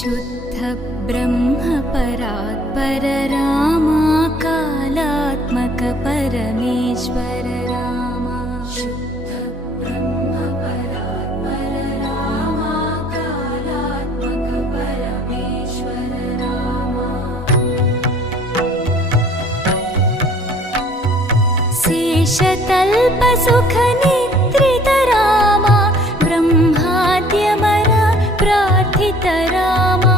शुद्ध ब्रह्म परात्पर रामा कालात्मक परमेश्वर रामा शुद्ध ब्रह्म परात्पर रामा कालात्मक परमेश्वर रामा शेषतल्प सुख निद्रित रामा ब्रह्माद्यमर प्रार्थित रामा